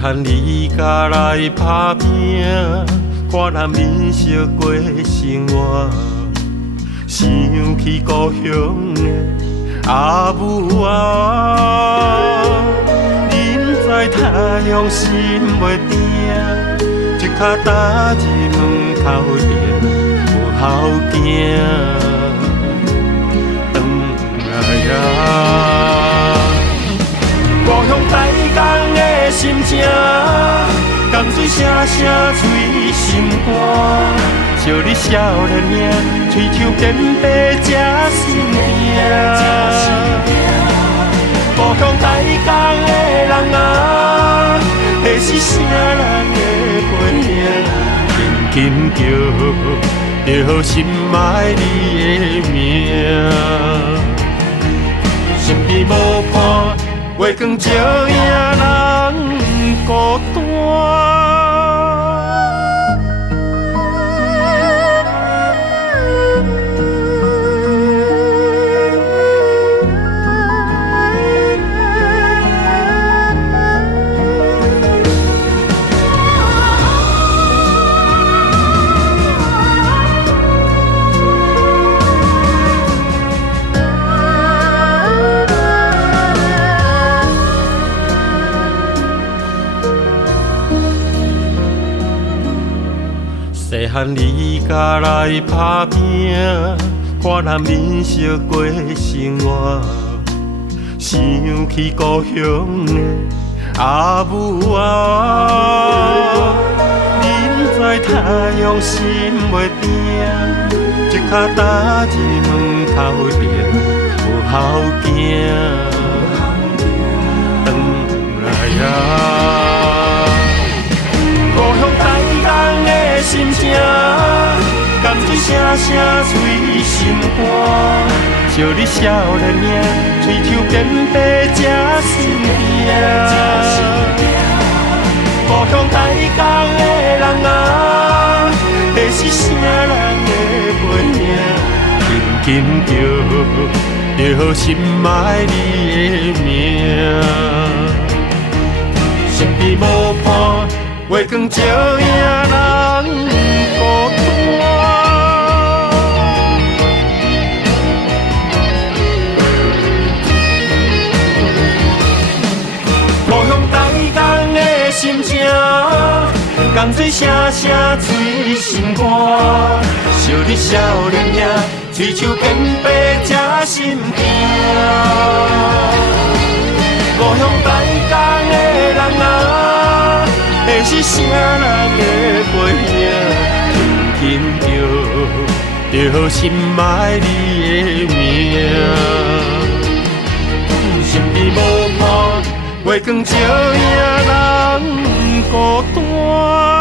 汉离家来打拼，看人面色过生活，想起故乡的阿母啊。人在太阳心袂定，一脚踏入门口边，有孝敬。转来啊，故乡台江的心情，江水声声催心肝。笑你少年命，喙手扁白吃心痛。故乡台江的人啊，会是啥人的背影？紧紧叫，叫心爱你的名。身边无伴，月光照影人孤单。细汉离家来打拼，看人面色过生活，想起故乡的阿母啊。人在太阳心袂定，一脚踏入门口边，有孝敬。转来啊，故乡台江的心情，江水声声催心肝。笑你少年命，喙手扁白吃心痛。故乡台江的人啊，会是啥人的背影？紧紧叫，叫心爱你的名。身边无伴，月光照影人孤单。故乡台江的心情，江水声声催心肝。笑你少年命，喙手扁白吃心痛。故乡台江的人啊，会是啥人的背影？紧紧叫，叫心爱你的名。身边无伴，月光照影人孤单。